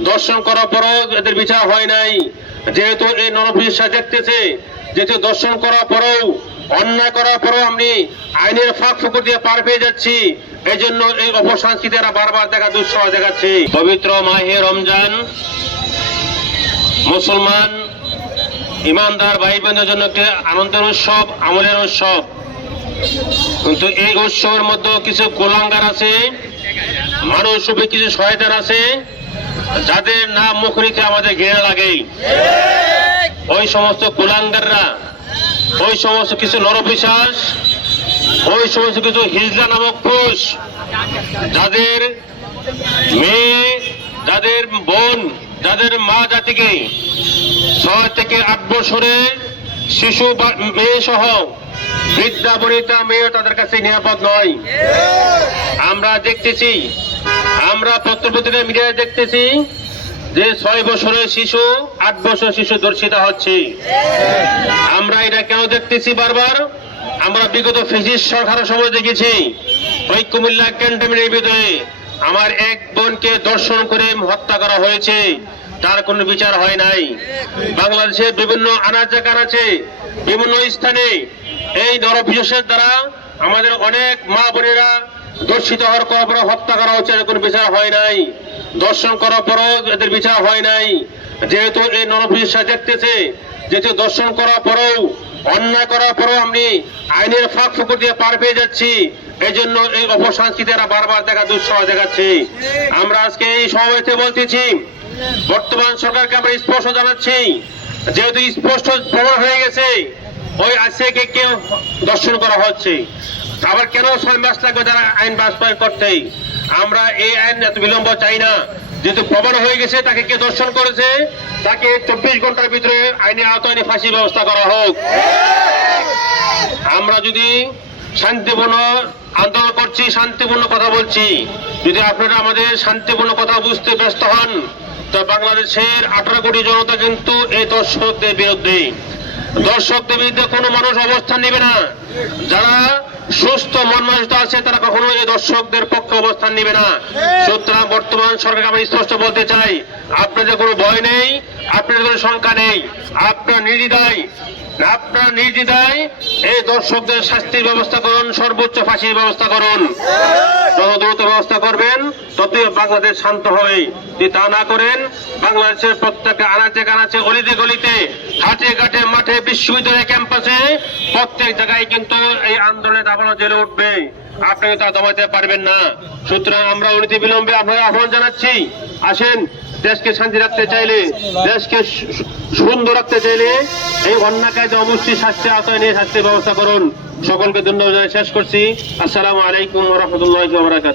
দর্শন করার পরও এদের বিচার হয় নাই। যেহেতু এই নরবিশ্বাস দেখতেছে, যেহেতু দর্শন করার পরেও, অন্যায় করার পরেও আমি আইনের ফাঁক ফুকুর দিয়ে পার পেয়ে যাচ্ছি। এই জন্য এই অপসংস্কৃতি এরা বারবার দেখা দুঃসহ দেখাচ্ছে। পবিত্র মাহে রমজান, মুসলমান, ইমানদার ভাই বোনদের জন্য একটি আনন্দের উৎসব, আমলের উৎসব। কিন্তু এই উৎসবের মধ্যে কিছু কোলাঙ্গার আছে, মানুষ কিছু শয়তান আছে। যাদের নাম মুখ নিতে আমাদের ঘেরা লাগে ওই সমস্ত কুলাঙ্গাররা, ওই সমস্ত কিছু নরবিশ্বাস ওই সমস্ত কিছু হিজলা নামক পুরুষ, যাদের মেয়ে, যাদের বোন, যাদের মা জাতিকে ছয় থেকে আট বছরে শিশু মেয়ে সহ বৃদ্ধা, বনিতা, মেয়ে তাদের কাছে নিরাপদ নয়। আমরা দেখতেছি, আমরা পত্রপত্রিকা মিডিয়ায় দেখতেছি যে ছয় বছরের শিশু, আট বছর শিশু দর্শিত হচ্ছে। আমরা এটা কেন দেখতেছি বারবার? আমরা বিগত ফিজিস সরকারের সময় দেখেছি, ওই কুমিল্লা ক্যান্টনমেন্টের আমার এক বোনকে দর্শন করে হত্যা করা হয়েছে। তার কোনো বিচার হয় নাই। বাংলাদেশের বিভিন্ন আনাচে কানাচে বিভিন্ন স্থানে। এই নরবিশেষের দ্বারা আমাদের অনেক মা বোনেরা দর্শিত হওয়ার পর হত্যা করা হচ্ছে কোনো বিচার হয় নাই। দর্শন করার পরও এদের বিচার হয় নাই। যেহেতু এই নরবিশ্বাস দেখতেছে যেহেতু দর্শন করার পরেও, অন্যায় করার পরেও আমি আইনের ফাঁক ফুকুর দিয়ে পার পেয়ে যাচ্ছি। এই জন্য এই অপসংস্কৃতি এরা বারবার দেখা, দুঃসহ দেখাচ্ছে। আমরা আজকে এই সমাবেশে বলতেছি, বর্তমান সরকারকে আমরা স্পষ্ট জানাচ্ছি, যেহেতু স্পষ্ট প্রমাণ হয়ে গেছে, ওই আজকে কেউ দর্শন করা হচ্ছে। আবার কেন ছয় মাস লাগবে যারা আইন বাস্তবায়ন করতে? আমরা এই আইন এত বিলম্ব চাই না। যেহেতু প্রমাণ হয়ে গেছে, তাকে কে দর্শন করেছে, তাকে চব্বিশ ঘণ্টার ভিতরে আইনে আওতায় ফাঁসির ব্যবস্থা করা হোক। আমরা যদি শান্তিপূর্ণ আন্দোলন করছি, শান্তিপূর্ণ কথা বলছি, যদি আপনারা আমাদের শান্তিপূর্ণ কথা বুঝতে ব্যস্ত হন, তা বাংলাদেশের আঠারো কোটি জনতা কিন্তু এই দর্শকদের বিরুদ্ধে। দর্শকদের বিরুদ্ধে কোনো মানুষ অবস্থান নেবে না। যারা সুস্থ মন মানসিকতা আছে, তারা কখনো এই দর্শকদের পক্ষে অবস্থান নিবে না। সুতরাং বর্তমান সরকারকে আমি স্পষ্ট বলতে চাই, আপনাদের কোনো ভয় নেই, আপনাদের কোনো শঙ্কা নেই, আপনার নির্দ্বিধায় আপনার নির্দ্বিধায় এই দর্শকদের শাস্তির ব্যবস্থা করুন, সর্বোচ্চ ফাঁসির ব্যবস্থা করুন। যত দ্রুত ব্যবস্থা করবেন, ততই বাংলাদেশ শান্ত হবে। যদি তা না করেন, বাংলাদেশের প্রত্যেকটা আনাচে কানাচে, অলিতে গলিতে, হাটে ঘাটে, মাঠে, বিশ্ববিদ্যালয় ক্যাম্পাসে, প্রত্যেক জায়গায় কিন্তু এই আন্দোলনের দাবানো জেলে উঠবে। আপনি তা দমাতে পারবেন না। সুতরাং আমরা অনিতি বিলম্বে আপনারা আহ্বান জানাচ্ছি, আসেন, দেশকে শান্তি রাখতে চাইলে, দেশকে সুন্দর রাখতে চাইলে এই অন্যায় যে অবশ্যই শাস্তি আওতায় নিয়ে শাস্তির ব্যবস্থা করুন। সকলকে ধন্যবাদ শেষ করছি। আসসালামু আলাইকুম রহমতুল্লাহ